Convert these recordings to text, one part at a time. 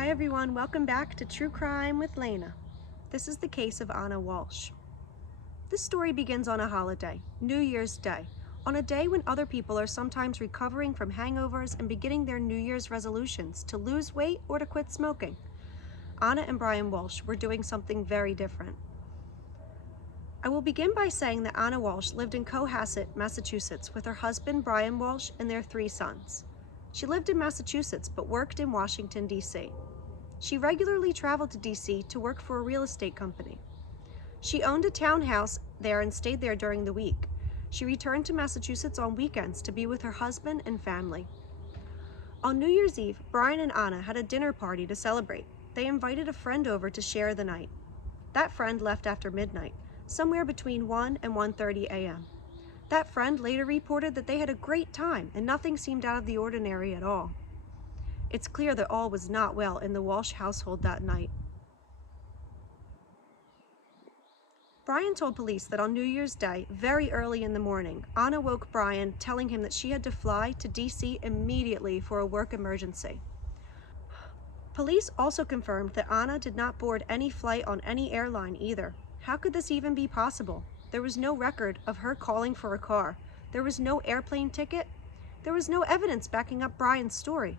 Hi everyone, welcome back to True Crime with Lena. This is the case of Anna Walshe. This story begins on a holiday, New Year's Day, on a day when other people are sometimes recovering from hangovers and beginning their New Year's resolutions to lose weight or to quit smoking. Anna and Brian Walshe were doing something very different. I will begin by saying that Anna Walshe lived in Cohasset, Massachusetts with her husband Brian Walshe and their 3 sons. She lived in Massachusetts but worked in Washington, D.C. She regularly traveled to D.C. to work for a real estate company. She owned a townhouse there and stayed there during the week. She returned to Massachusetts on weekends to be with her husband and family. On New Year's Eve, Brian and Anna had a dinner party to celebrate. They invited a friend over to share the night. That friend left after midnight, somewhere between 1 and 1:30 a.m. That friend later reported that they had a great time and nothing seemed out of the ordinary at all. It's clear that all was not well in the Walshe household that night. Brian told police that on New Year's Day, very early in the morning, Anna woke Brian telling him that she had to fly to D.C. immediately for a work emergency. Police also confirmed that Anna did not board any flight on any airline either. How could this even be possible? There was no record of her calling for a car. There was no airplane ticket. There was no evidence backing up Brian's story.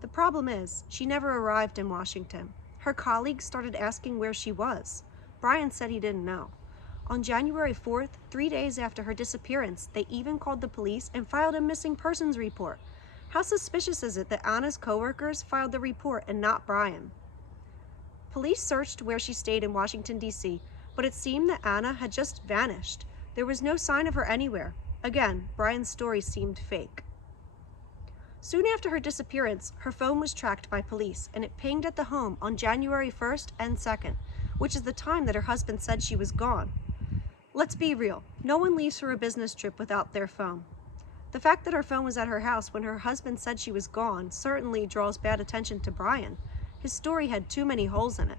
The problem is, she never arrived in Washington. Her colleagues started asking where she was. Brian said he didn't know. On January 4th, 3 days after her disappearance, they even called the police and filed a missing persons report. How suspicious is it that Anna's coworkers filed the report and not Brian? Police searched where she stayed in Washington, D.C., but it seemed that Anna had just vanished. There was no sign of her anywhere. Again, Brian's story seemed fake. Soon after her disappearance, her phone was tracked by police, and it pinged at the home on January 1st and 2nd, which is the time that her husband said she was gone. Let's be real, no one leaves for a business trip without their phone. The fact that her phone was at her house when her husband said she was gone certainly draws bad attention to Brian. His story had too many holes in it.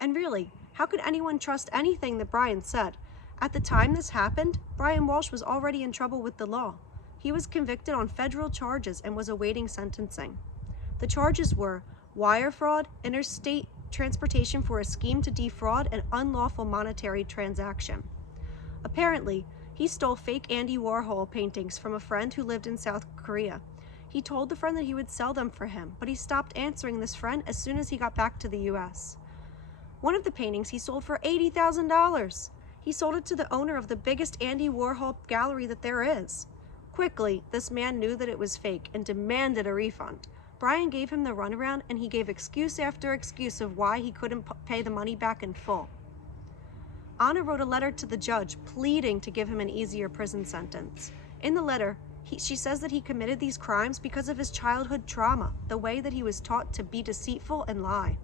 And really, how could anyone trust anything that Brian said? At the time this happened, Brian Walshe was already in trouble with the law. He was convicted on federal charges and was awaiting sentencing. The charges were wire fraud, interstate transportation for a scheme to defraud, and unlawful monetary transaction. Apparently, he stole fake Andy Warhol paintings from a friend who lived in South Korea. He told the friend that he would sell them for him, but he stopped answering this friend as soon as he got back to the U.S. One of the paintings he sold for $80,000. He sold it to the owner of the biggest Andy Warhol gallery that there is. Quickly, this man knew that it was fake and demanded a refund. Brian gave him the runaround, and he gave excuse after excuse of why he couldn't pay the money back in full. Anna wrote a letter to the judge pleading to give him an easier prison sentence. In the letter, she says that he committed these crimes because of his childhood trauma, the way that he was taught to be deceitful and lie.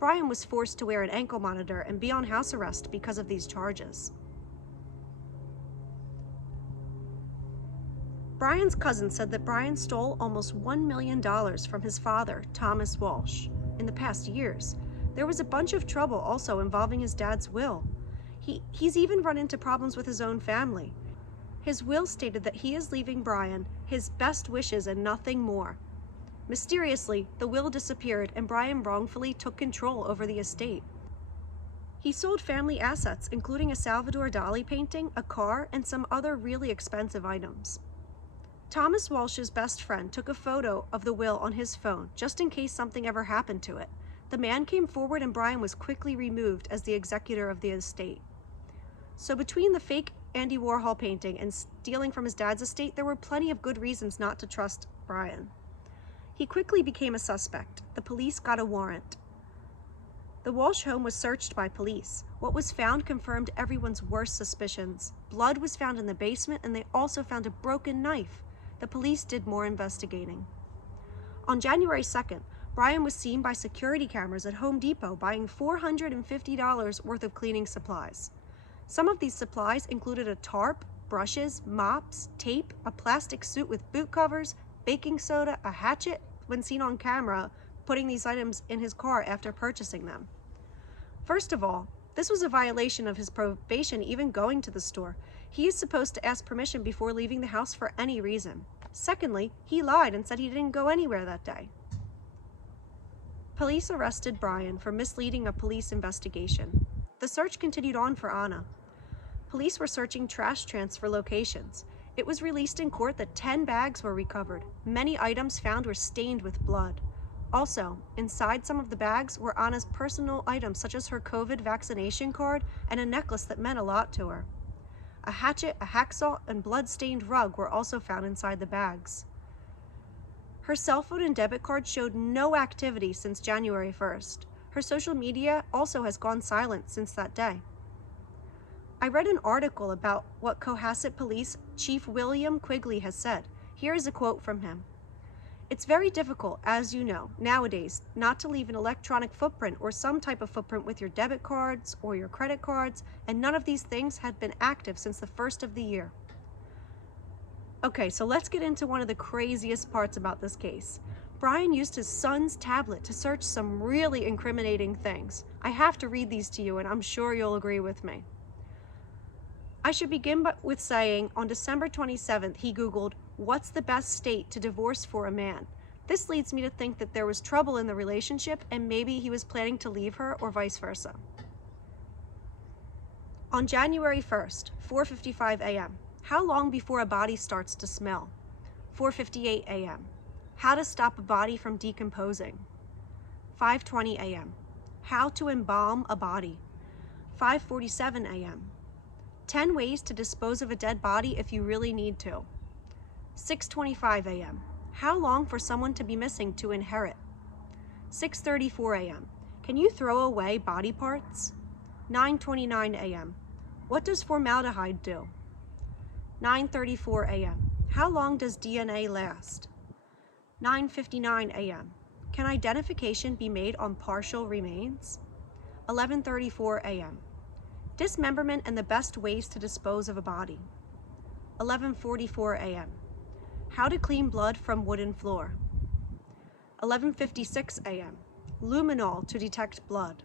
Brian was forced to wear an ankle monitor and be on house arrest because of these charges. Brian's cousin said that Brian stole almost $1 million from his father, Thomas Walshe, in the past years. There was a bunch of trouble also involving his dad's will. He's even run into problems with his own family. His will stated that he is leaving Brian his best wishes and nothing more. Mysteriously, the will disappeared and Brian wrongfully took control over the estate. He sold family assets, including a Salvador Dali painting, a car, and some other really expensive items. Thomas Walsh's best friend took a photo of the will on his phone, just in case something ever happened to it. The man came forward and Brian was quickly removed as the executor of the estate. So between the fake Andy Warhol painting and stealing from his dad's estate, there were plenty of good reasons not to trust Brian. He quickly became a suspect. The police got a warrant. The Walshe home was searched by police. What was found confirmed everyone's worst suspicions. Blood was found in the basement, and they also found a broken knife. The police did more investigating. On January 2nd, Brian was seen by security cameras at Home Depot buying $450 worth of cleaning supplies. Some of these supplies included a tarp, brushes, mops, tape, a plastic suit with boot covers, baking soda, a hatchet, when seen on camera putting these items in his car after purchasing them. First of all, this was a violation of his probation even going to the store. He is supposed to ask permission before leaving the house for any reason. Secondly, he lied and said he didn't go anywhere that day. Police arrested Brian for misleading a police investigation. The search continued on for Anna. Police were searching trash transfer locations. It was released in court that 10 bags were recovered. Many items found were stained with blood. Also, inside some of the bags were Anna's personal items such as her COVID vaccination card and a necklace that meant a lot to her. A hatchet, a hacksaw, and blood-stained rug were also found inside the bags. Her cell phone and debit card showed no activity since January 1st. Her social media also has gone silent since that day. I read an article about what Cohasset Police Chief William Quigley has said. Here is a quote from him. "It's very difficult, as you know, nowadays, not to leave an electronic footprint or some type of footprint with your debit cards or your credit cards, and none of these things had been active since the first of the year." Okay, so let's get into one of the craziest parts about this case. Brian used his son's tablet to search some really incriminating things. I have to read these to you, and I'm sure you'll agree with me. I should begin with saying on December 27th, he Googled, "What's the best state to divorce for a man?" This leads me to think that there was trouble in the relationship and maybe he was planning to leave her or vice versa. On January 1st, 4:55 a.m., how long before a body starts to smell? 4:58 a.m., how to stop a body from decomposing? 5:20 a.m., how to embalm a body? 5:47 a.m., 10 ways to dispose of a dead body if you really need to. 6:25 a.m., how long for someone to be missing to inherit? 6:34 a.m., can you throw away body parts? 9:29 a.m., what does formaldehyde do? 9:34 a.m., how long does DNA last? 9:59 a.m., can identification be made on partial remains? 11:34 a.m., dismemberment and the best ways to dispose of a body. 11:44 a.m., how to clean blood from wooden floor. 11:56 a.m., luminol to detect blood.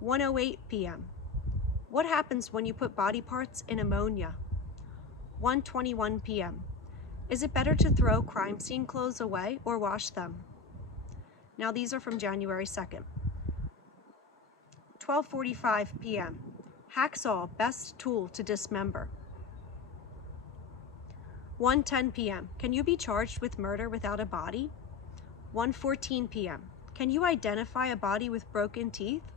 1:08 p.m., what happens when you put body parts in ammonia? 1:21 p.m., is it better to throw crime scene clothes away or wash them? Now these are from January 2nd. 12:45 p.m., hacksaw, best tool to dismember. 1:10 p.m., can you be charged with murder without a body? 1:14 p.m., can you identify a body with broken teeth?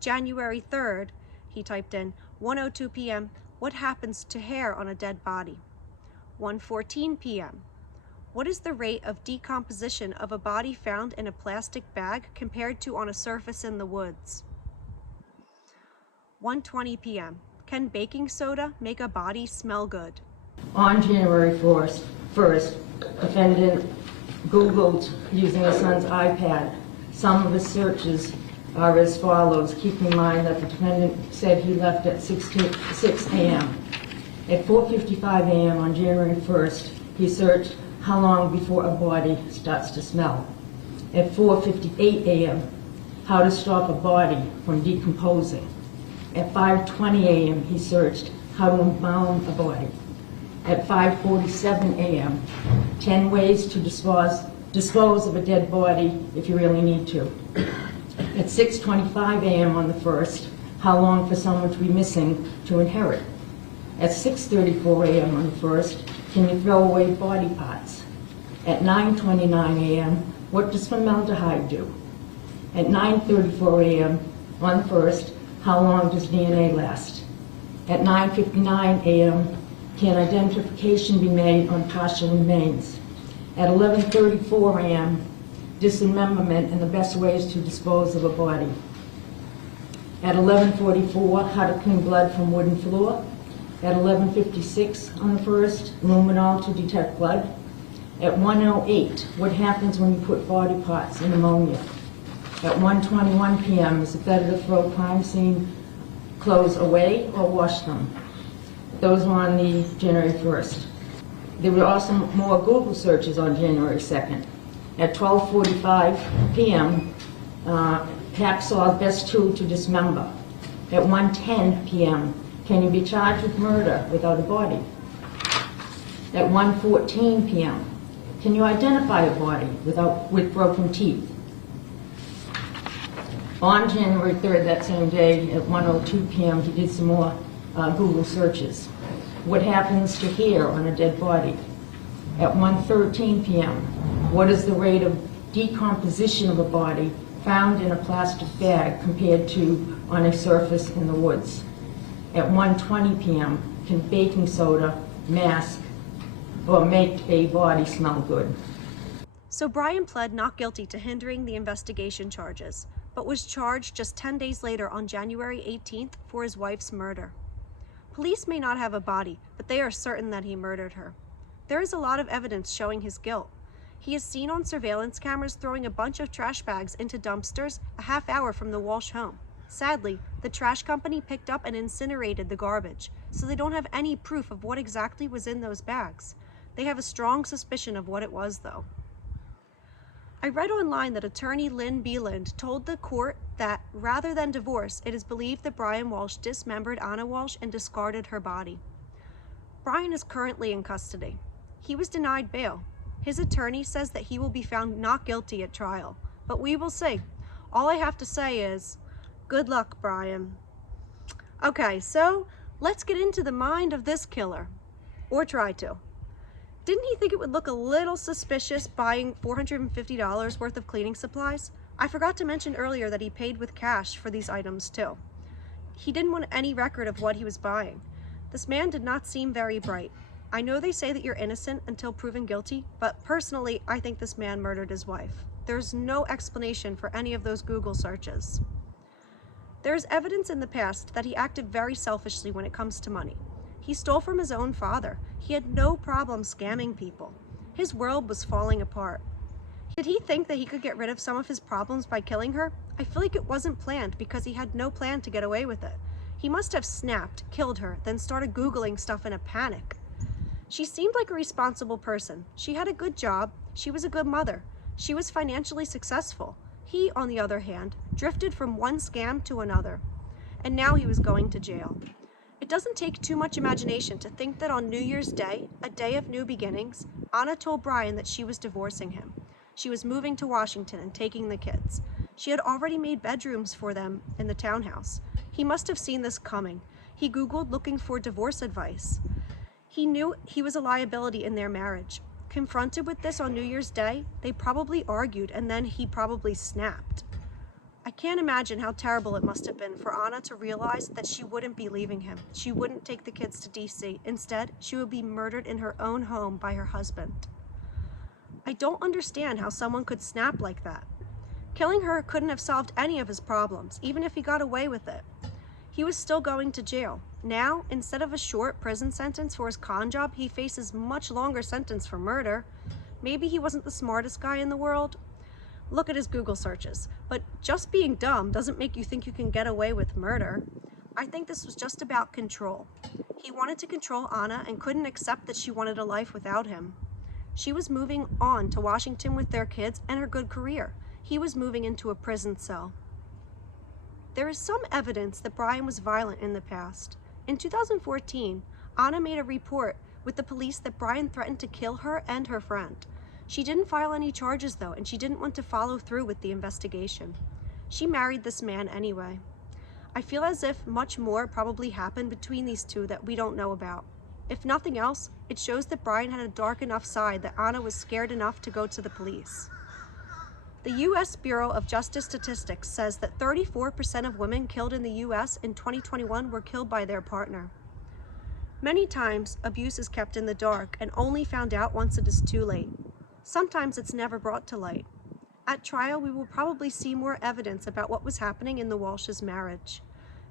January 3rd, he typed in, 1:02 p.m., what happens to hair on a dead body? 1:14 p.m., what is the rate of decomposition of a body found in a plastic bag compared to on a surface in the woods? 1:20 p.m., can baking soda make a body smell good? On January 1st, defendant Googled using his son's iPad. Some of his searches are as follows. Keep in mind that the defendant said he left at 6 a.m. At 4:55 a.m. on January 1st, he searched how long before a body starts to smell. At 4:58 a.m., how to stop a body from decomposing. At 5:20 a.m., he searched how to embalm a body. At 5:47 a.m., 10 ways to dispose of a dead body if you really need to. At 6:25 a.m. on the 1st, how long for someone to be missing to inherit. At 6:34 a.m. on the 1st, can you throw away body parts? At 9:29 a.m., what does formaldehyde do? At 9:34 a.m. on the 1st, how long does DNA last? At 9:59 a.m., can identification be made on partial remains? At 11:34 a.m., dismemberment and the best ways to dispose of a body. At 11:44, how to clean blood from wooden floor. At 11:56 on the 1st, luminol to detect blood. At 1:08, what happens when you put body parts in ammonia? At 1:21 p.m., is it better to throw crime scene clothes away or wash them? Those were on the January 1st. There were also more Google searches on January 2nd. At 12:45 p.m., hacksaw, best tool to dismember. At 1:10 p.m., can you be charged with murder without a body? At 1:14 p.m., can you identify a body with broken teeth? On January 3rd, that same day, at 1:02 p.m., he did some more Google searches. What happens to hair on a dead body? At 1:13 p.m., what is the rate of decomposition of a body found in a plastic bag compared to on a surface in the woods? At 1:20 p.m., can baking soda mask or make a body smell good? So Brian pled not guilty to hindering the investigation charges, but was charged just 10 days later on January 18th for his wife's murder. Police may not have a body, but they are certain that he murdered her. There is a lot of evidence showing his guilt. He is seen on surveillance cameras throwing a bunch of trash bags into dumpsters a half hour from the Walshe home. Sadly, the trash company picked up and incinerated the garbage, so they don't have any proof of what exactly was in those bags. They have a strong suspicion of what it was, though. I read online that attorney Lynn Beeland told the court that rather than divorce, it is believed that Brian Walshe dismembered Anna Walshe and discarded her body. Brian is currently in custody. He was denied bail. His attorney says that he will be found not guilty at trial, but we will see. All I have to say is, good luck, Brian. Okay, so let's get into the mind of this killer, or try to. Didn't he think it would look a little suspicious buying $450 worth of cleaning supplies? I forgot to mention earlier that he paid with cash for these items too. He didn't want any record of what he was buying. This man did not seem very bright. I know they say that you're innocent until proven guilty, but personally, I think this man murdered his wife. There's no explanation for any of those Google searches. There is evidence in the past that he acted very selfishly when it comes to money. He stole from his own father. He had no problem scamming people. His world was falling apart. Did he think that he could get rid of some of his problems by killing her? I feel like it wasn't planned because he had no plan to get away with it. He must have snapped, killed her, then started Googling stuff in a panic. She seemed like a responsible person. She had a good job. She was a good mother. She was financially successful. He, on the other hand, drifted from one scam to another. And now he was going to jail. It doesn't take too much imagination to think that on New Year's Day, a day of new beginnings, Anna told Brian that she was divorcing him. She was moving to Washington and taking the kids. She had already made bedrooms for them in the townhouse. He must have seen this coming. He Googled looking for divorce advice. He knew he was a liability in their marriage. Confronted with this on New Year's Day, they probably argued and then he probably snapped. I can't imagine how terrible it must have been for Anna to realize that she wouldn't be leaving him. She wouldn't take the kids to DC. Instead, she would be murdered in her own home by her husband. I don't understand how someone could snap like that. Killing her couldn't have solved any of his problems, even if he got away with it. He was still going to jail. Now, instead of a short prison sentence for his con job, he faces much longer sentence for murder. Maybe he wasn't the smartest guy in the world. Look at his Google searches. But just being dumb doesn't make you think you can get away with murder. I think this was just about control. He wanted to control Anna and couldn't accept that she wanted a life without him. She was moving on to Washington with their kids and her good career. He was moving into a prison cell. There is some evidence that Brian was violent in the past. In 2014, Anna made a report with the police that Brian threatened to kill her and her friend. She didn't file any charges though, and she didn't want to follow through with the investigation. She married this man anyway. I feel as if much more probably happened between these two that we don't know about. If nothing else, it shows that Brian had a dark enough side that Anna was scared enough to go to the police. The U.S. Bureau of Justice Statistics says that 34% of women killed in the U.S. in 2021 were killed by their partner. Many times, abuse is kept in the dark and only found out once it is too late. Sometimes it's never brought to light. At trial, we will probably see more evidence about what was happening in the Walshes' marriage.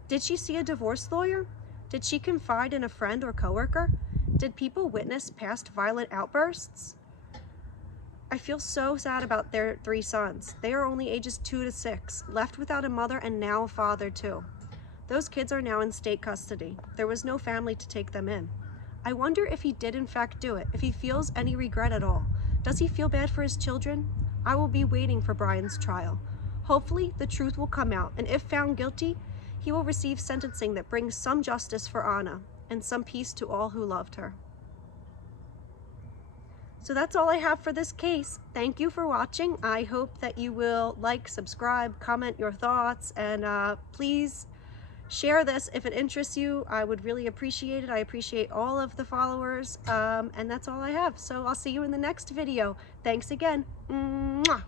Did she see a divorce lawyer? Did she confide in a friend or coworker? Did people witness past violent outbursts? I feel so sad about their 3 sons. They are only ages 2 to 6, left without a mother and now a father too. Those kids are now in state custody. There was no family to take them in. I wonder if he did in fact do it, if he feels any regret at all. Does he feel bad for his children? I will be waiting for Brian's trial. Hopefully, the truth will come out, and if found guilty, he will receive sentencing that brings some justice for Anna and some peace to all who loved her. So that's all I have for this case. Thank you for watching. I hope that you will like, subscribe, comment your thoughts, and please share this if it interests you. I would really appreciate it. I appreciate all of the followers, and that's all I have. So I'll see you in the next video. Thanks again. Mwah!